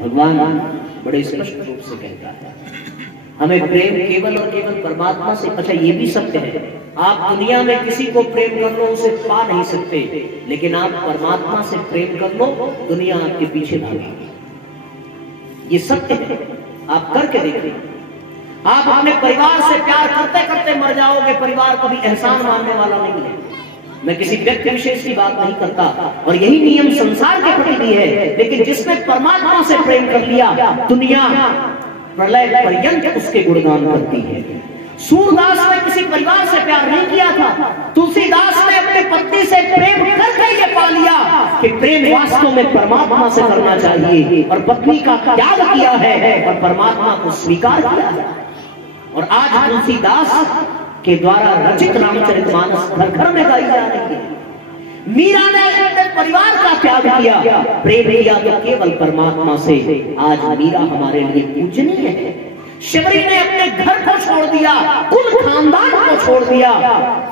भगवान बड़े स्पष्ट रूप से कहता है हमें प्रेम केवल और केवल परमात्मा से। अच्छा ये भी सत्य है, आप दुनिया में किसी को प्रेम कर लो उसे पा नहीं सकते, लेकिन आप परमात्मा से प्रेम कर लो दुनिया आपके पीछे भागेगी। ये सत्य है, आप करके देखिए। आप अपने परिवार से प्यार करते करते मर जाओगे, परिवार कभी एहसान मानने वाला नहीं है। मैं किसी व्यक्ति विशेष की बात नहीं करता, और यही नियम संसार के प्रति भी है। लेकिन जिसने परमात्मा से प्रेम कर लिया, दुनिया प्रलय पर्यंत उसके गुणगान करती है। सूरदास ने किसी परिवार से प्यार नहीं किया था, तुलसीदास ने अपनी पत्नी से प्रेम करके ये पा लिया कि प्रेम वास्तव में परमात्मा से करना चाहिए, और पत्नी का त्याग किया है और परमात्मा को स्वीकार किया है। और आज तुलसीदास के द्वारा रचित रामचरितमानस घर घर में गाई जा रही है। मीरा ने अपने परिवार का त्याग किया, प्रेम किया तो केवल परमात्मा से। आज मीरा हमारे लिए पूजनीय है। शबरी ने अपने घर को छोड़ दिया, कुल खानदान को छोड़ दिया,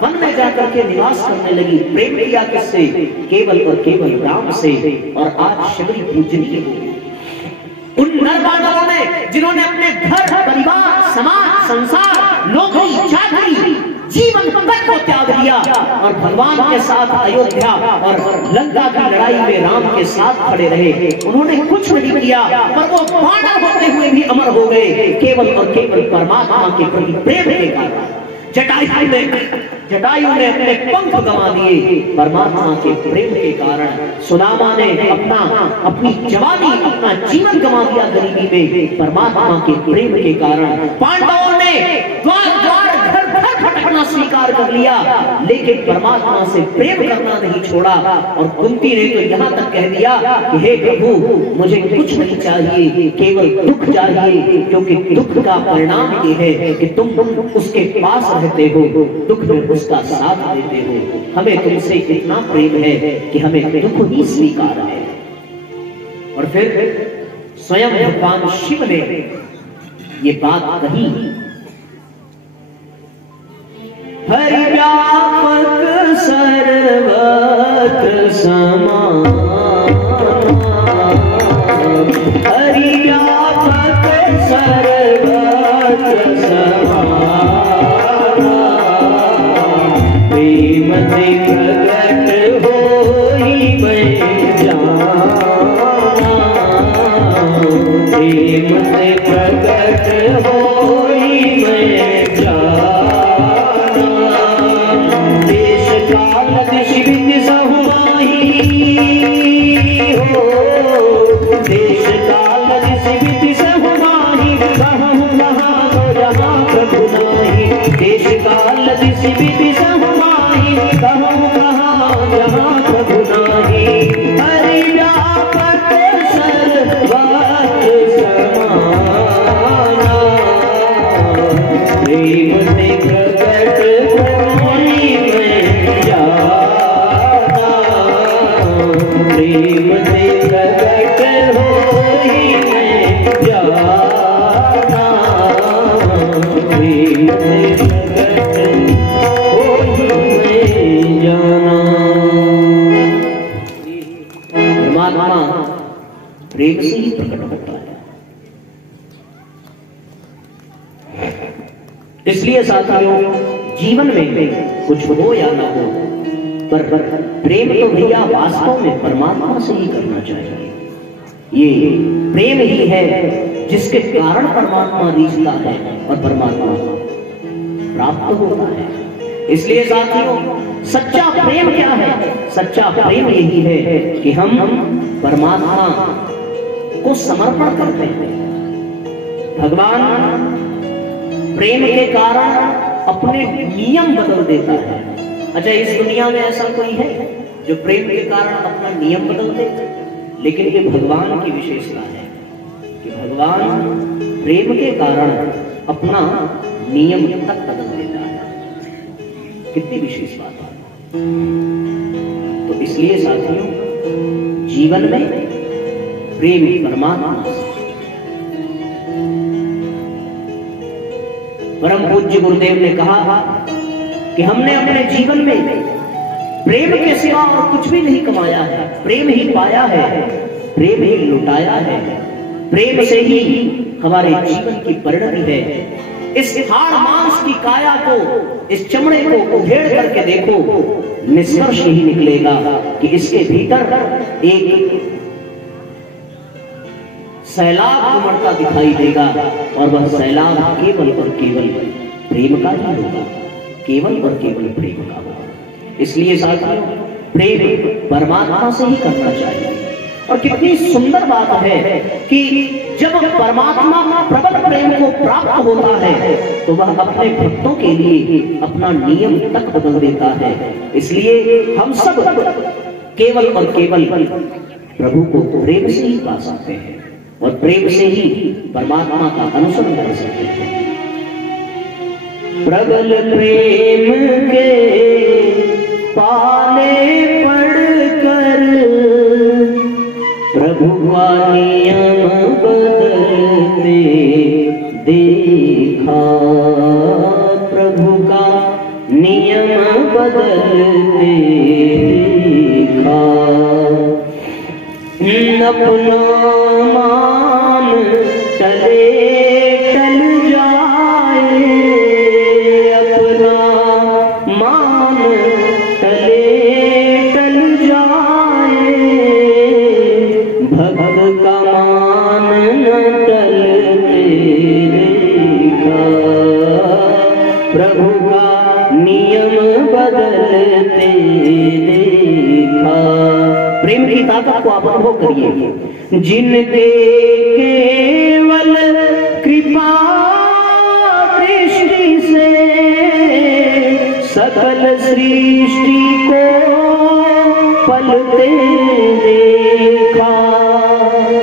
वन में जाकर के निवास करने लगी। प्रेम किया किससे? केवल और केवल राम से। और आज शबरी पूजनीय है। उन नरवानरों ने जिन्होंने अपने घर, परिवार, समाज, संसार, नौकरी, चाकरी, जीवन तक को त्याग दिया और भगवान के साथ अयोध्या और लंका की लड़ाई में राम के साथ खड़े रहे। उन्होंने कुछ नहीं किया, पर वो पांडव होते हुए भी अमर हो गए, केवल और केवल परमात्मा के प्रति प्रेम के कारण। जटायु ने अपने पंख गंवा दिए परमात्मा के प्रेम के कारण। सुदामा ने अपनी जवानी, अपना जीवन गंवा दिया गरीबी में परमात्मा के प्रेम के कारण। पांडवों ने द्वार द्वार घर घर भटकना स्वीकार कर लिया, लेकिन परमात्मा से प्रेम करना नहीं छोड़ा। और कुंती ने तो यहाँ तक कह दिया कि हे प्रभु, मुझे कुछ नहीं चाहिए, केवल दुख चाहिए, क्योंकि दुख का परिणाम ये है कि तुम उसके पास रहते हो, दुख में उसका साथ देते हो। हमें तुमसे इतना प्रेम है कि हमें दुख ही स्वीकार है। और फिर स्वयं भगवान शिव ने ये बात कही, हरि व्यापक सर्वत्र समान, हरि व्यापक सर्वत्र समान, प्रेम से प्रकट होई मैं जाना, प्रेम से प्रकट होई मैं जाना। देश काल दिश विधि सहु माही हो, देश काल दिश विधि सहु माही, कहूँ कहाँ तो जहाँ प्रभु नाही। देश काल दिश विधि सहु माही, कहूँ कहाँ जहाँ प्रभु नाही। हरि व्यापक सर्वत्र समाना, प्रेम से प्रकट होई मैं जाना, प्रेम से प्रकट होई मैं जाना, प्रेम से प्रकट होई मैं जाना। परमात्मा प्रेम से ही प्रकट होता है। इसलिए साथियों, जीवन में कुछ हो या ना हो, पर प्रेम तो भैया वास्तव में परमात्मा से ही करना चाहिए। ये प्रेम ही है जिसके कारण परमात्मा रिझता है और परमात्मा प्राप्त होता है। इसलिए साथियों, सच्चा प्रेम क्या है? सच्चा प्रेम यही है कि हम परमात्मा को समर्पण करते हैं। भगवान प्रेम के कारण अपने नियम बदल देता है। अच्छा, इस दुनिया में ऐसा कोई है जो प्रेम के कारण अपना नियम बदल दे? लेकिन ये भगवान की विशेषता है कि भगवान प्रेम के कारण अपना नियम तक बदल देता है। कितनी विशेष बात है। तो इसलिए साथियों, जीवन में प्रेम परमात्मा से। परम पूज्य गुरुदेव ने कहा कि हमने अपने जीवन में प्रेम के सिवा और कुछ भी नहीं कमाया है, प्रेम ही पाया है, प्रेम ही लुटाया है। प्रेम से ही हमारे जीवन की परिणति है। इस हाड़ मांस की काया को, इस चमड़े को उधेड़ करके देखो, निष्कर्ष यही निकलेगा कि इसके भीतर एक सैलाब उमड़ता दिखाई देगा और वह सैलाब केवल और केवल प्रेम का ही होगा, केवल और केवल प्रेम का होगा। इसलिए साथियों, प्रेम परमात्मा से ही करना चाहिए। और कितनी सुंदर बात है कि जब परमात्मा प्रबल प्रेम को प्राप्त होता है तो वह अपने भक्तों के लिए अपना नियम तक बदल देता है। इसलिए हम सब केवल और केवल प्रभु को प्रेम से ही पा सकते हैं और प्रेम से ही परमात्मा का अनुसरण कर सकते हैं। प्रबल प्रेम के पाले पड़कर प्रभु का नियम बदलते देखा, प्रभु का नियम बदलते देखा। अपना मान टले टल जाए, अपना मान टले टल जाए, भक्त का मान न टलते देखा, प्रभु का नियम बदलते देखा। प्रेम की ताकत को आप अनुभव करिए। जिनके केवल कृपा दृष्टि से सकल सृष्टि को पलते देखा,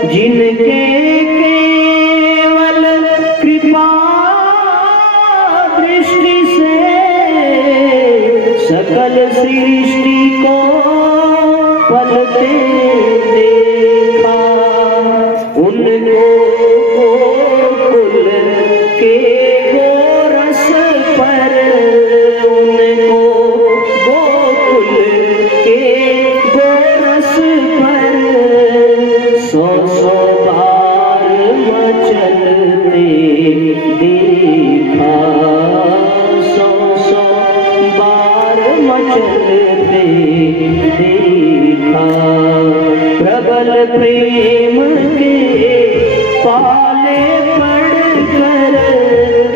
जिनके केवल कृपा दृष्टि से सकल सृष्टि को पलते देखा, उनको गोकुल के गोरस पर, उनको गोकुल के गोरस पर 100 बार मचलते देखा, 100 बार मचलते देखा। प्रबल प्रेम के पाले पड़कर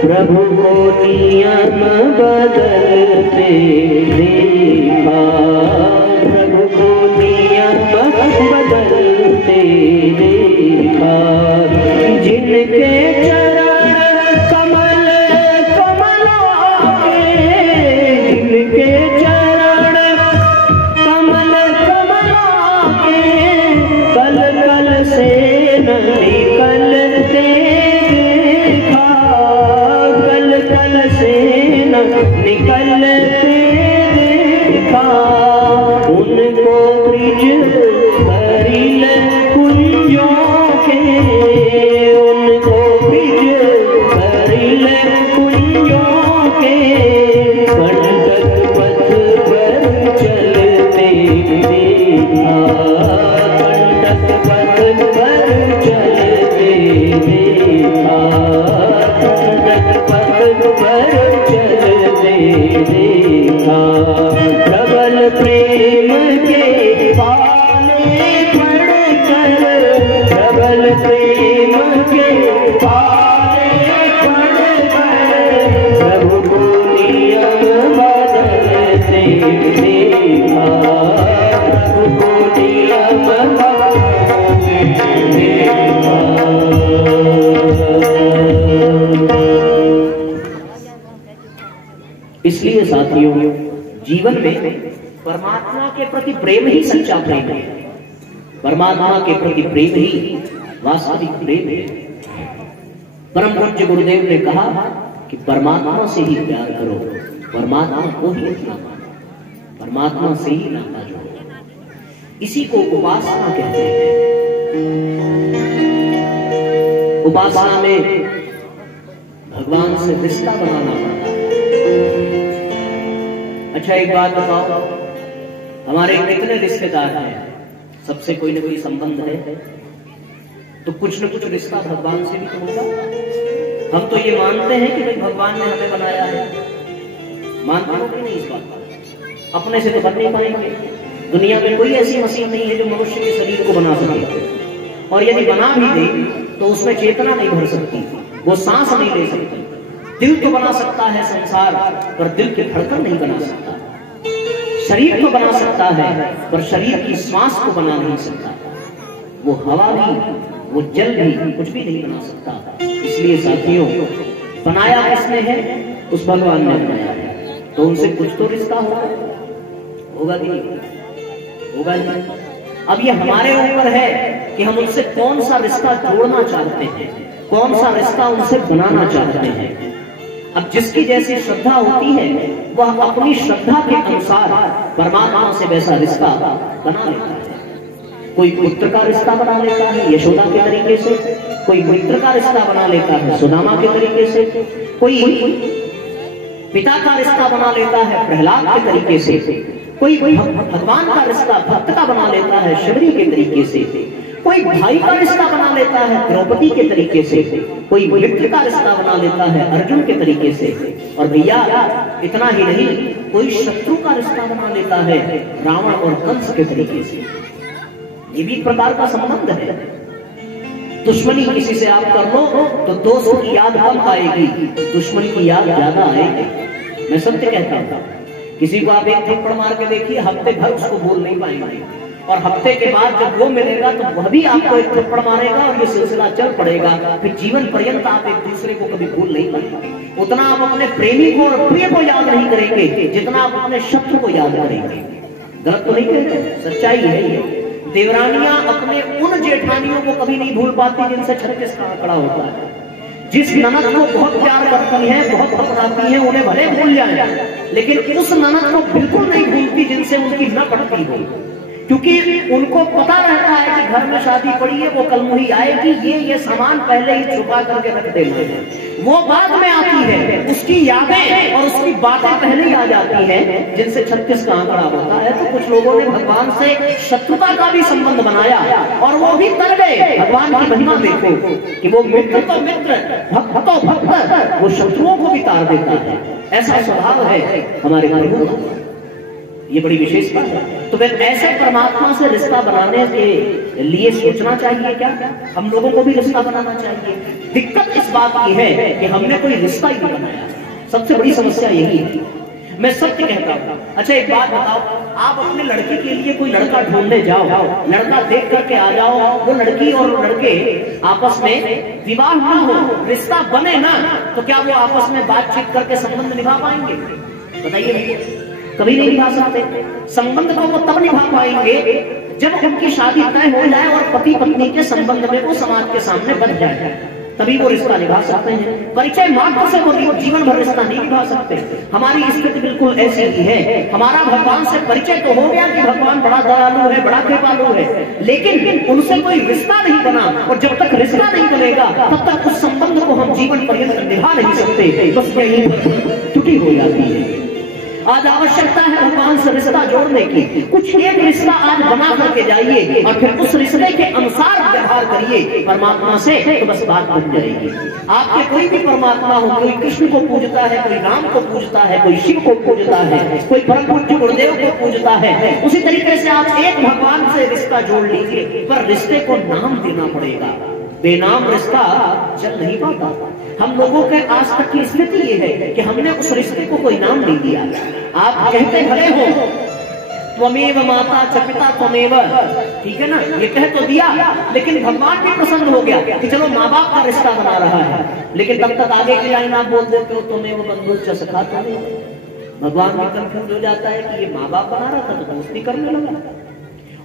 प्रभु को नियम बदलते देखा, प्रभु को नियम बदलते देखा। जिनके चरण कमल कमलों के, जिनके चरण कमल कमलों के कल कल से निकलते देखा, कल कल से निकलते देखा। उनको ब्रिज करिल कुंजों के, उनको ब्रिज करिल कुंजों के कंटक पथ पर चलते देखा, कंटक पथ पर चलते देखा, कंटक पथ पर चलते देखा। प्रबल प्रेम के पाले पड़कर, प्रबल प्रेम के पाले पड़कर प्रभु को नियम बदलते देखा, प्रभु को नियम बदलते देखा। इसलिए साथियों, जीवन में परमात्मा के प्रति प्रेम ही सच्चा प्रेम है, परमात्मा के प्रति प्रेम ही वास्तविक प्रेम है। परम पूज्य गुरुदेव ने कहा कि परमात्मा से ही प्यार करो, परमात्मा को ही अपना मानो, परमात्मा से ही नाता जोड़ो। इसी को उपासना कहते हैं। उपासना में भगवान से रिश्ता बनाना पड़ता है। अच्छा एक बात बताओ, हमारे कितने रिश्तेदार हैं? सबसे कोई न कोई संबंध है। तो कुछ न कुछ रिश्ता भगवान से भी तो होगा। हम तो ये मानते हैं कि भाई भगवान ने हमें बनाया है, मानते हो कि नहीं इस बात को? अपने से तो बन नहीं पाएंगे। दुनिया में कोई ऐसी मशीन नहीं है जो मनुष्य के शरीर को बना सके, और यदि बना भी दे तो उसमें चेतना नहीं भर सकती, वो सांस नहीं ले सकती। दिल तो बना सकता है संसार, पर दिल की धड़कन नहीं बना सकता। शरीर तो बना सकता है, पर शरीर की श्वास को बना नहीं सकता। वो हवा भी, वो जल भी, कुछ भी नहीं बना सकता। इसलिए साथियों, बनाया किसने है? उस भगवान ने बनाया है, तो उनसे कुछ तो रिश्ता होगा कि नहीं? होगा ही। अब ये हमारे ऊपर है कि हम उनसे कौन सा रिश्ता जोड़ना चाहते हैं, कौन सा रिश्ता उनसे बनाना चाहते हैं। अब जिसकी जैसी श्रद्धा होती है वह अपनी श्रद्धा के अनुसार परमात्मा से वैसा रिश्ता बना लेता है। कोई पुत्र का रिश्ता बना लेता है यशोदा के तरीके से, कोई मित्र का रिश्ता बना लेता है सुदामा के तरीके से, कोई पिता का रिश्ता बना लेता है प्रहलाद के तरीके से, कोई भगवान का रिश्ता भक्त का बना लेता है शबरी के तरीके से, कोई भाई का रिश्ता बना लेता है द्रौपदी के तरीके से, कोई मित्र का रिश्ता बना लेता है अर्जुन के तरीके से, और भैया इतना ही नहीं, कोई शत्रु का रिश्ता बना लेता है रावण और कंस के तरीके से। ये भी एक प्रकार का संबंध है। दुश्मनी किसी से आप कर लो तो दोस्त की याद कम आएगी, दुश्मन की याद ज्यादा आएगी। मैं सत्य कहता हूं, किसी को आप एक थप्पड़ मार के देखिए, हफ्ते भर उसको भूल नहीं पाएंगे, और हफ्ते के बाद जब वो मिलेगा तो वह भी आपको एक थप्पड़ मारेगा, और ये सिलसिला चल पड़ेगा। फिर जीवन पर्यंत आप एक दूसरे को कभी भूल नहीं पाएंगे। उतना आप अपने प्रेमी को और प्रिय को याद नहीं करेंगे जितना आप अपने शत्रु को याद करेंगे। गलत तो नहीं कहते, सच्चाई है ये। देवरानियां अपने उन जेठानियों को कभी नहीं भूल पाती जिनसे 36 का आंकड़ा होता है। जिस ननद को बहुत प्यार करती हैं, बहुत अपनाती हैं, उन्हें भले भूल जाए, लेकिन उस ननद को बिल्कुल नहीं भूलती जिनसे उनकी न पटती हो, क्योंकि उनको पता रहता है कि घर में शादी पड़ी है, वो कल मुही आएगी, ये सामान पहले ही छुपा करके रख देना है, वो बाद में आती है। उसकी यादें और उसकी बातें पहले ही आ जाती हैं जिनसे 36 का आंकड़ा होता है। तो कुछ लोगों ने भगवान से शत्रुता का भी संबंध बनाया और वो भी तर गए। भगवान की महिमा देखो कि वो मित्र तो मित्र, भक्त तो भक्त, वो शत्रुओं को भी तार देता है। ऐसा स्वभाव है हमारे प्रभु का, ये बड़ी विशेषता है। तो फिर ऐसे परमात्मा से रिश्ता बनाने के लिए सोचना चाहिए क्या? हम लोगों को भी रिश्ता बनाना चाहिए। दिक्कत इस बात की है कि हमने कोई रिश्ता ही नहीं बनाया। सबसे बड़ी समस्या यही है। मैं सत्य कहता हूँ। अच्छा एक बात बताओ, आप अपने लड़की के लिए कोई लड़का ढूंढने जाओ, लड़का देख करके आ जाओ, वो लड़की और लड़के आपस में विवाह ना हो, रिश्ता बने ना, तो क्या वो आपस में बातचीत करके संबंध निभा पाएंगे? बताइए। कभी नहीं निभा सकते। संबंध को वो तब निभा पाएंगे जब उनकी शादी तय हो जाए और पति पत्नी के संबंध में वो समाज के सामने बन जाए, तभी वो रिश्ता निभा सकते हैं। परिचय मात्र से वो जीवन भर रिश्ता नहीं निभा सकते। हमारी स्थिति बिल्कुल ऐसी ही है। हमारा भगवान से परिचय तो हो गया कि भगवान बड़ा दयालु है, बड़ा कृपालु है, लेकिन उनसे कोई रिश्ता नहीं बना, और जब तक रिश्ता नहीं बनेगा तब तक उस संबंध को हम जीवन पर्यंत निभा नहीं सकते। बस यही त्रुटि हो जाती है। आज आवश्यकता है भगवान से रिश्ता जोड़ने की। कुछ एक रिश्ता आज बना करके जाइए और फिर उस रिश्ते के अनुसार व्यवहार करिए परमात्मा से, तो बस बात बन जाएगी। आपके कोई भी परमात्मा हो, कोई कृष्ण को पूजता है, कोई राम को पूजता है, कोई शिव को पूजता है, कोई परम पूज्य गुरुदेव को पूजता है, उसी तरीके से आप एक भगवान से रिश्ता जोड़ लीजिए, पर रिश्ते को नाम देना पड़ेगा। बेनाम रिश्ता चल नहीं पाता। हम लोगों के आज तक की स्थिति ये है कि हमने उस रिश्ते को कोई नाम नहीं दिया। आप कहते भले हो त्वमेव माता च पिता त्वमेव, ठीक है ना, ये कह तो दिया, लेकिन भगवान भी प्रसन्न हो गया कि चलो माँ बाप का रिश्ता बना रहा है, लेकिन तब तक आगे की लाइन आप बोल देते हो त्वमेव बंधु च सखा त्वमेव। भगवान भी कंफ्यूज हो जाता है कि ये माँ बाप बना रहा था तो दोस्ती करने लगा,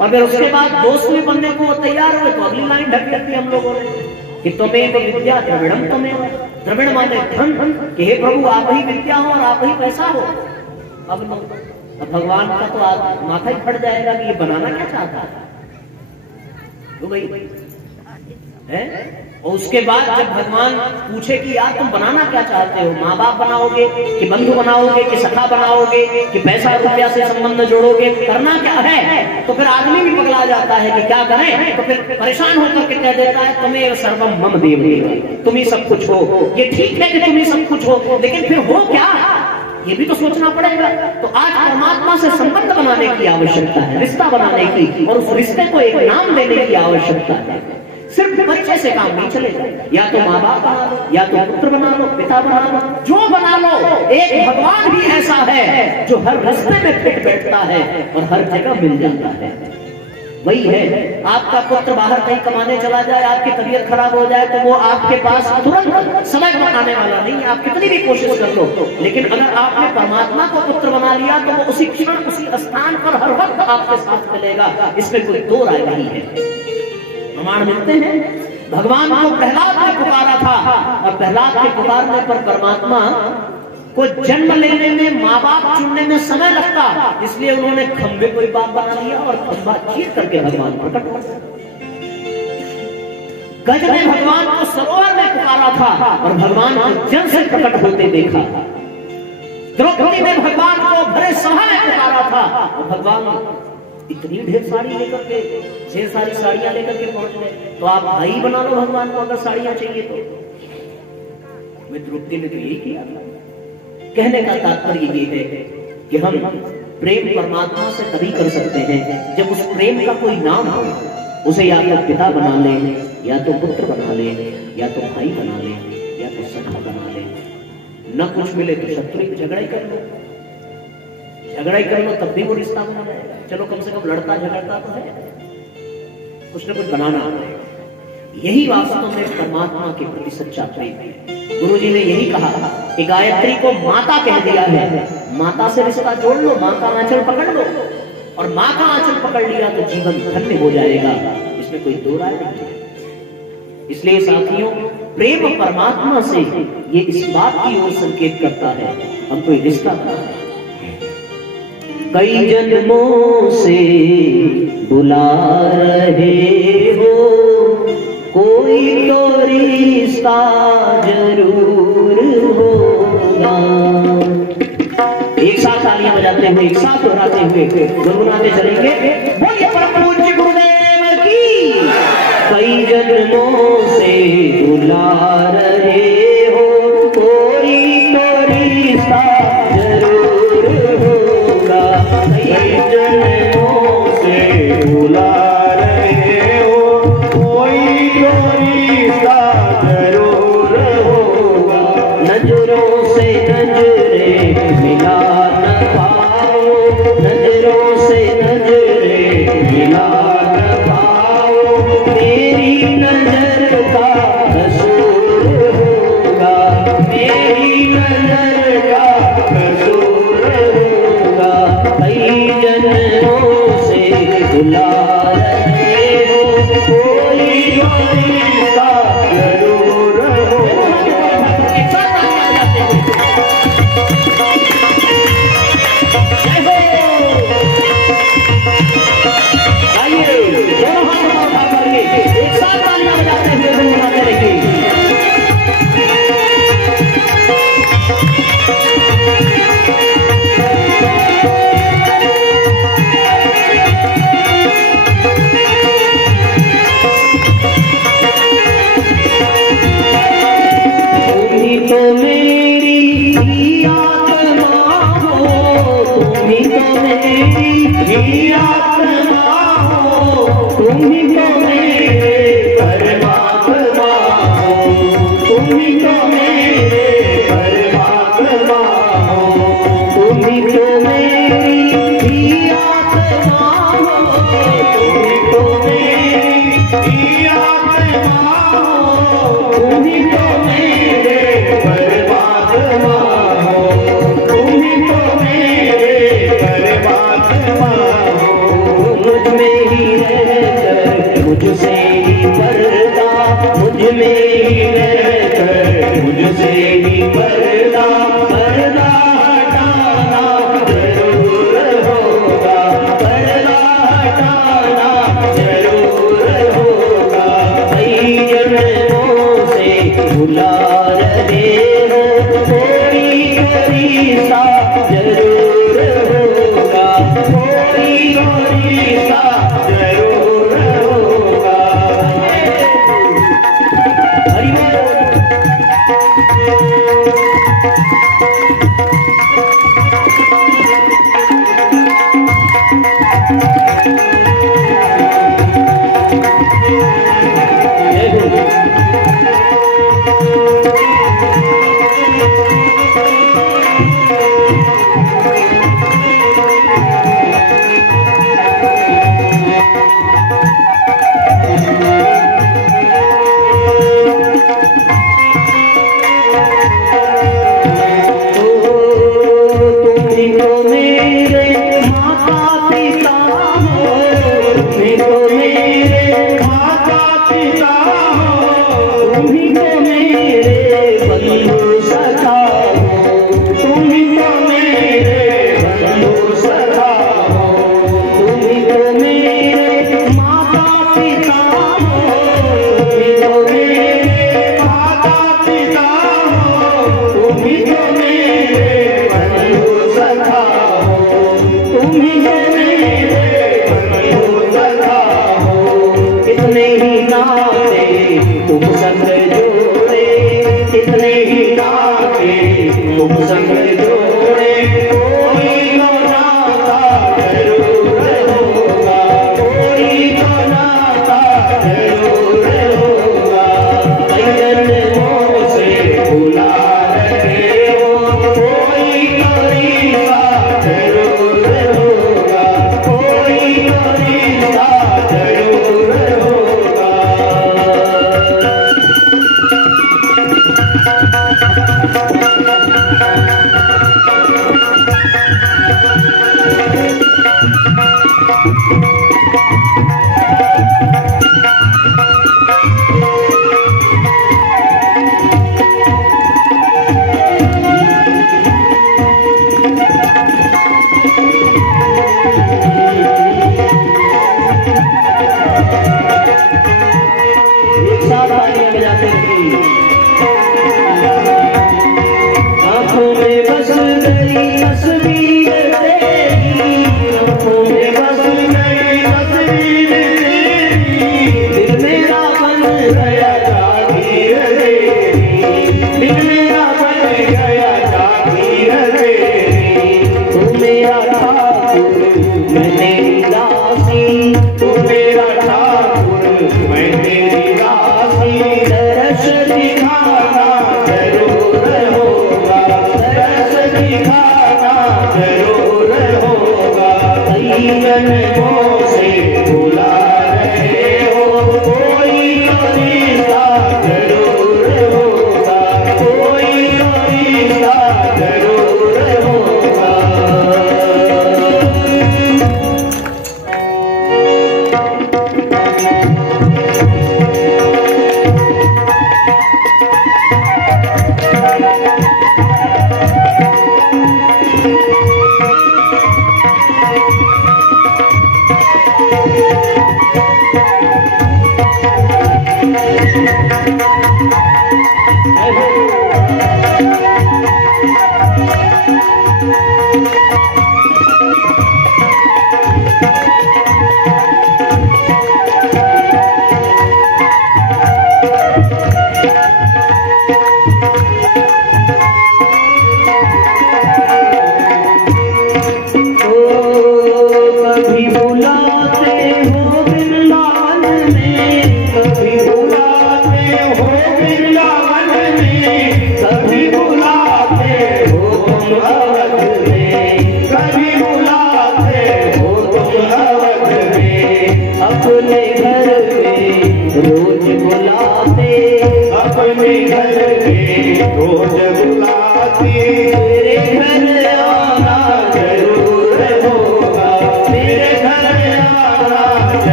और फिर उसके बाद दोस्त भी बनने को तैयार हुए तो अगली लाइन ढक लेती हम लोगों ने कि त्वमेव विद्या द्रविड़म त्वमेव। द्रविड़ माने धन, कि हे प्रभु आप ही विद्या हो और आप ही पैसा हो। अब भगवान का तो आप माथा ही फट जाएगा कि ये बनाना क्या चाहता है, तो भाई है और उसके बाद जब भगवान पूछे कि यार तुम बनाना क्या चाहते हो, माँ बाप बनाओगे कि बंधु बनाओगे कि सखा बनाओगे कि पैसा रुपया से संबंध जोड़ोगे, करना क्या है, तो फिर आदमी भी पगला जाता है कि क्या करें। तो फिर परेशान होकर के कह देता है तुम्हें सर्वम मम देव, तुम ही सब कुछ हो। ये ठीक है कि तुम ही सब कुछ हो, लेकिन फिर हो क्या, ये भी तो सोचना पड़ेगा। तो आज परमात्मा से संबंध बनाने की आवश्यकता है, रिश्ता बनाने की, और उस रिश्ते को एक नाम देने की आवश्यकता है। सिर्फ परिचय से काम नहीं चलेगा। या तो माँ बाप बना लो, या तो पुत्र बना लो, पिता बना लो, जो बना लो, एक भगवान भी ऐसा है जो हर रिश्ते में फिट बैठता है और हर जगह मिल जाता है। वही है, आपका पुत्र बाहर कहीं कमाने चला जाए, आपकी तबीयत खराब हो जाए, तो वो आपके पास तुरंत समय बनाने वाला नहीं, आप कितनी भी कोशिश कर लो। लेकिन अगर आपने परमात्मा को पुत्र बना लिया तो वो उसी क्षण उसी स्थान पर हर वक्त आपके साथ मिलेगा, इसमें कोई दो राय नहीं है। प्रमाण मिलते हैं, भगवान को प्रहलाद ने पुकारा था, और प्रहलाद के पुकारने पर परमात्मा को जन्म लेने में, माँ बाप चुनने में समय लगता, इसलिए उन्होंने खंबे को ही बाप बना लिया और खंबा चीर करके भगवान प्रकट हो गए। गज ने भगवान को सरोवर में पुकारा था और भगवान को जल से प्रकट होते देखा। द्रौपदी ने भगवान को भरे सभा में पुकारा था और भगवान इतनी ढेर साड़ी लेकर के, ढेर सारी साड़ियां लेकर के पहुंच गए। तो आप भाई बना लो भगवान को, अगर साड़ियां चाहिए तो। मैं द्रौपदी ने तो यही किया था। कहने का तात्पर्य ये है कि हम प्रेम परमात्मा से तभी कर सकते हैं जब उस प्रेम का कोई नाम हो। उसे या तो पिता बना ले, या तो पुत्र बना ले, या तो भाई बना ले, या तो सखा बना ले। न कुछ मिले तो शत्रु, झगड़ा ही कर लो, झगड़ा ही कर लो, तब भी वो रिश्ता बना रहेगा। चलो कम से कम लड़ता झगड़ता तो है, कुछ न कुछ बनाना है। यही वास्तव में परमात्मा के प्रति सच्चा प्रेम है। गुरुजी ने यही कहा कि गायत्री को माता कह दिया है, माता से रिश्ता जोड़ लो, माँ का आंचल पकड़ लो, और माँ का आंचल पकड़ लिया तो जीवन धन्य हो जाएगा, इसमें कोई दो राय नहीं है। इसलिए साथियों, प्रेम परमात्मा से ये इस बात की ओर संकेत करता है हम कोई रिश्ता बना है। कई जन्मों से बुला रहे हो, कोई तो रिश्ता जरूर होगा। एक साथ तालियां बजाते हुए, एक साथ दोहराते हुए गुनगुनाते चलेंगे, बोलिए परम पूज्य गुरुदेव की। कई जन्मों से बुला रहे हो, कोई तो रिश्ता जरूर होगा। कई जन्मों से बुला रहे हो, कोई तो रिश्ता जरूर होगा। नजरों से नजरें मिला न पाओ, नजरों से नजरें मिला न पाओ, मेरी नजर का कसूर होगा, मेरी नजर का कसूर होगा। कई जन्मों से बुला रहे हो, कोई रिश्ता जरूर होगा। आइए दोनों हाथ उठा करके एक साथ तालियां बजाते हुए गुनगुनाते रहिए। तुम्ही तो मेरी आत्मा हो, तुम्ही तो मेरी आत्मा हो, तुम्ही तो मेरे परमात्मा हो, तुम्ही तो मेरे परमात्मा हो, तुम्ही तो मेरी आत्मा हो, तुम्ही तो मेरी आत्मा हो, तुम्ही तो मेरे परमात्मा हो, तुम्ही तो मेरे परमात्मा हो। मुझ में ही रहकर मुझसे ही पर्दा, मुझ में ही रहकर मुझसे ही पर्दा, पर्दा हटाना जरूर होगा, पर्दा हटाना जरूर होगा। कई जन्मों बुला रहे हो, कोई सा जरूर होगा, कोई सा जरूर होगा। हरि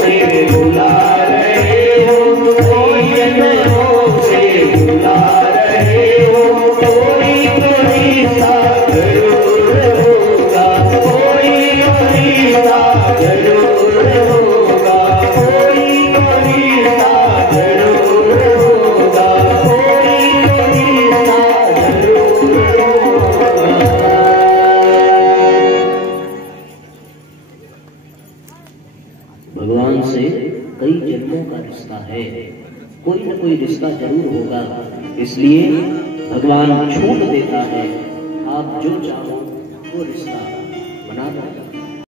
से बुला रहे भगवान से कई जन्मों का रिश्ता है, कोई न कोई रिश्ता जरूर होगा। इसलिए भगवान छूट देता है, आप जो चाहो वो रिश्ता बना दो।